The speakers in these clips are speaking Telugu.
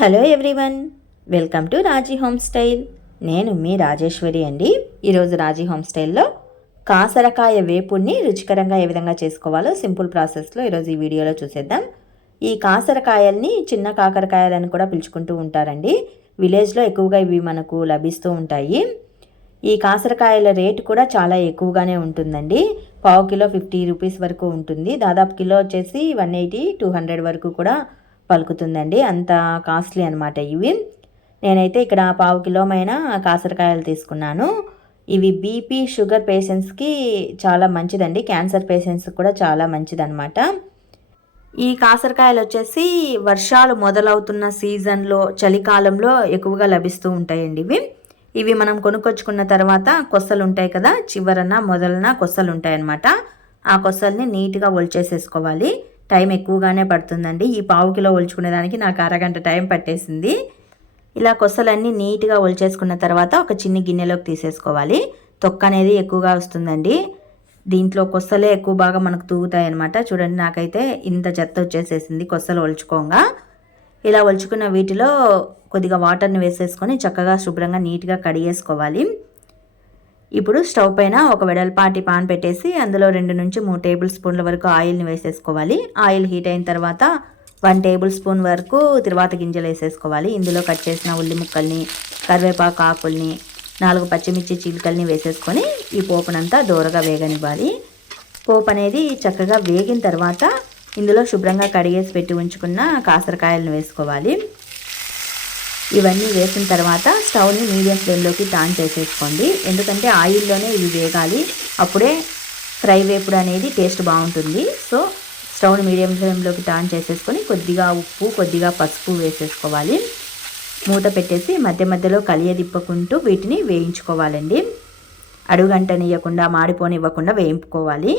Hello everyone, welcome to Raji home style. నేను మీ రాజేశ్వరి అండి. ఈరోజు రాజీ హోమ్ స్టైల్లో కాసరకాయ వేపుడిని రుచికరంగా ఏ విధంగా చేసుకోవాలో సింపుల్ ప్రాసెస్లో ఈరోజు ఈ వీడియోలో చూసేద్దాం. ఈ కాసరకాయల్ని చిన్న కాకరకాయలని కూడా పిలుచుకుంటూ ఉంటారండి. విలేజ్లో ఎక్కువగా ఇవి మనకు లభిస్తూ ఉంటాయి. ఈ కాసరకాయల రేటు కూడా చాలా ఎక్కువగానే ఉంటుందండి. పావు కిలో 50 రూపీస్ వరకు ఉంటుంది. దాదాపు కిలో వచ్చేసి 180-200 వరకు కూడా పలుకుతుందండి. అంత కాస్ట్లీ అనమాట ఇవి. నేనైతే ఇక్కడ పావు కిలోమైన కాసరకాయలు తీసుకున్నాను. ఇవి బీపీ షుగర్ పేషెంట్స్కి చాలా మంచిదండి. క్యాన్సర్ పేషెంట్స్కి కూడా చాలా మంచిదన్నమాట. ఈ కాసరకాయలు వచ్చేసి వర్షాలు మొదలవుతున్న సీజన్లో, చలికాలంలో ఎక్కువగా లభిస్తూ ఉంటాయండి. ఇవి మనం కొనుక్కొచ్చుకున్న తర్వాత కొస్సలు ఉంటాయి కదా, చివరన మొదలన కొస్సలు ఉంటాయన్నమాట. ఆ కొస్సల్ని నీట్గా ఒలిచేసేసుకోవాలి. టైం ఎక్కువగానే పడుతుందండి. ఈ పావు కిలో ఒలుచుకునేదానికి నాకు అరగంట టైం పట్టేసింది. ఇలా కొస్సలన్నీ నీట్గా ఒలిచేసుకున్న తర్వాత ఒక చిన్న గిన్నెలోకి తీసేసుకోవాలి. తొక్క అనేది ఎక్కువగా వస్తుందండి. దీంట్లో కొస్సలే ఎక్కువ బాగా మనకు తూగుతాయి అన్నమాట. చూడండి, నాకైతే ఇంత చెత్త వచ్చేసేసింది కొస్సలు ఒలుచుకోగా. ఇలా ఒలుచుకున్న వీటిలో కొద్దిగా వాటర్ని వేసేసుకొని చక్కగా శుభ్రంగా నీట్గా కడిగేసుకోవాలి. ఇప్పుడు స్టవ్ పైన ఒక వెడల్పాటి పాన్ పెట్టేసి అందులో 2-3 టేబుల్ స్పూన్ల వరకు ఆయిల్ని వేసేసుకోవాలి. ఆయిల్ హీట్ అయిన తర్వాత 1 టేబుల్ స్పూన్ వరకు తిరువాత గింజలు వేసేసుకోవాలి. ఇందులో కట్ చేసిన ఉల్లి ముక్కల్ని, కరివేపాకు ఆకుల్ని, 4 పచ్చిమిర్చి చీలికల్ని వేసేసుకొని ఈ పోపునంతా దోరగా వేగనివ్వాలి. పోపు అనేది చక్కగా వేగిన తర్వాత ఇందులో శుభ్రంగా కడిగేసి పెట్టి ఉంచుకున్న కాసరకాయలను వేసుకోవాలి. ఇవన్నీ వేసిన తర్వాత స్టవ్ని మీడియం ఫ్లేమ్లోకి టర్న్ చేసేసుకోండి. ఎందుకంటే ఆయిల్లోనే ఇవి వేగాలి, అప్పుడే ఫ్రై వేపుడు అనేది టేస్ట్ బాగుంటుంది. సో స్టవ్ని మీడియం ఫ్లేమ్లోకి టర్న్ చేసేసుకొని కొద్దిగా ఉప్పు, కొద్దిగా పసుపు వేసేసుకోవాలి. మూత పెట్టేసి మధ్య మధ్యలో కలియదిప్పుకుంటూ వీటిని వేయించుకోవాలండి. అడుగంటనివ్వకుండా, మాడిపోనివ్వకుండా వేయించుకోవాలి.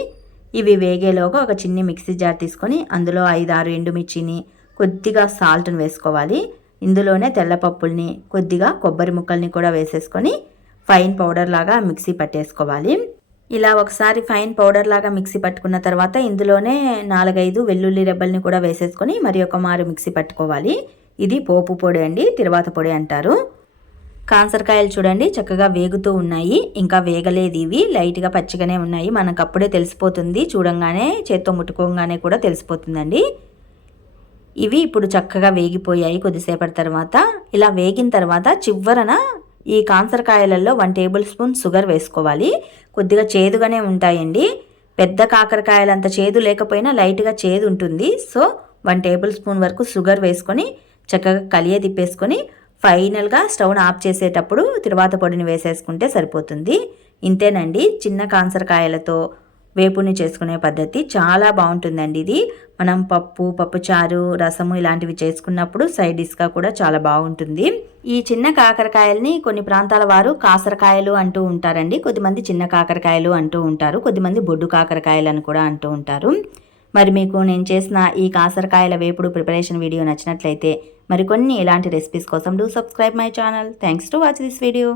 ఇవి వేగేలోగా ఒక చిన్న మిక్సీ జార్ తీసుకొని అందులో 5-6 ఎండుమిర్చిని, కొద్దిగా సాల్ట్ని వేసుకోవాలి. ఇందులోనే తెల్లపప్పుల్ని, కొద్దిగా కొబ్బరి ముక్కల్ని కూడా వేసేసుకొని ఫైన్ పౌడర్ లాగా మిక్సీ పట్టేసుకోవాలి. ఇలా ఒకసారి ఫైన్ పౌడర్ లాగా మిక్సీ పట్టుకున్న తర్వాత ఇందులోనే 4-5 వెల్లుల్లి రెబ్బల్ని కూడా వేసేసుకొని మరి ఒక మారు మిక్సీ పట్టుకోవాలి. ఇది పోపు పొడి అండి, తిరువాత పొడి అంటారు. కాసరకాయలు చూడండి చక్కగా వేగుతూ ఉన్నాయి. ఇంకా వేగలేదు, ఇవి లైట్గా పచ్చిగానే ఉన్నాయి. మనకు అప్పుడే తెలిసిపోతుంది, చూడంగానే చేత్తో ముట్టుకోగానే కూడా తెలిసిపోతుందండి. ఇవి ఇప్పుడు చక్కగా వేగిపోయాయి. కొద్దిసేపటి తర్వాత ఇలా వేగిన తర్వాత చివరన ఈ కాసరకాయలలో 1 టేబుల్ స్పూన్ షుగర్ వేసుకోవాలి. కొద్దిగా చేదుగానే ఉంటాయండి. పెద్ద కాకరకాయలంత చేదు లేకపోయినా లైట్గా చేదు ఉంటుంది. సో 1 టేబుల్ స్పూన్ వరకు షుగర్ వేసుకొని చక్కగా కలియ తిప్పేసుకొని ఫైనల్గా స్టవ్ను ఆఫ్ చేసేటప్పుడు తిరువాత పొడిని వేసేసుకుంటే సరిపోతుంది. ఇంతేనండి, చిన్న కాసరకాయలతో వేపుని చేసుకునే పద్ధతి చాలా బాగుంటుందండి. ఇది మనం పప్పుచారు, రసము ఇలాంటివి చేసుకున్నప్పుడు సైడ్ డిష్గా కూడా చాలా బాగుంటుంది. ఈ చిన్న కాకరకాయల్ని కొన్ని ప్రాంతాల వారు కాసరకాయలు అంటూ ఉంటారండి. కొద్దిమంది చిన్న కాకరకాయలు అంటూ ఉంటారు, కొద్దిమంది బొడ్డు కాకరకాయలు అని కూడా అంటూ ఉంటారు. మరి మీకు నేను చేసిన ఈ కాసరకాయల వేపుడు ప్రిపరేషన్ వీడియో నచ్చినట్లయితే మరికొన్ని ఇలాంటి రెసిపీస్ కోసం do subscribe my channel. Thanks to watch this video.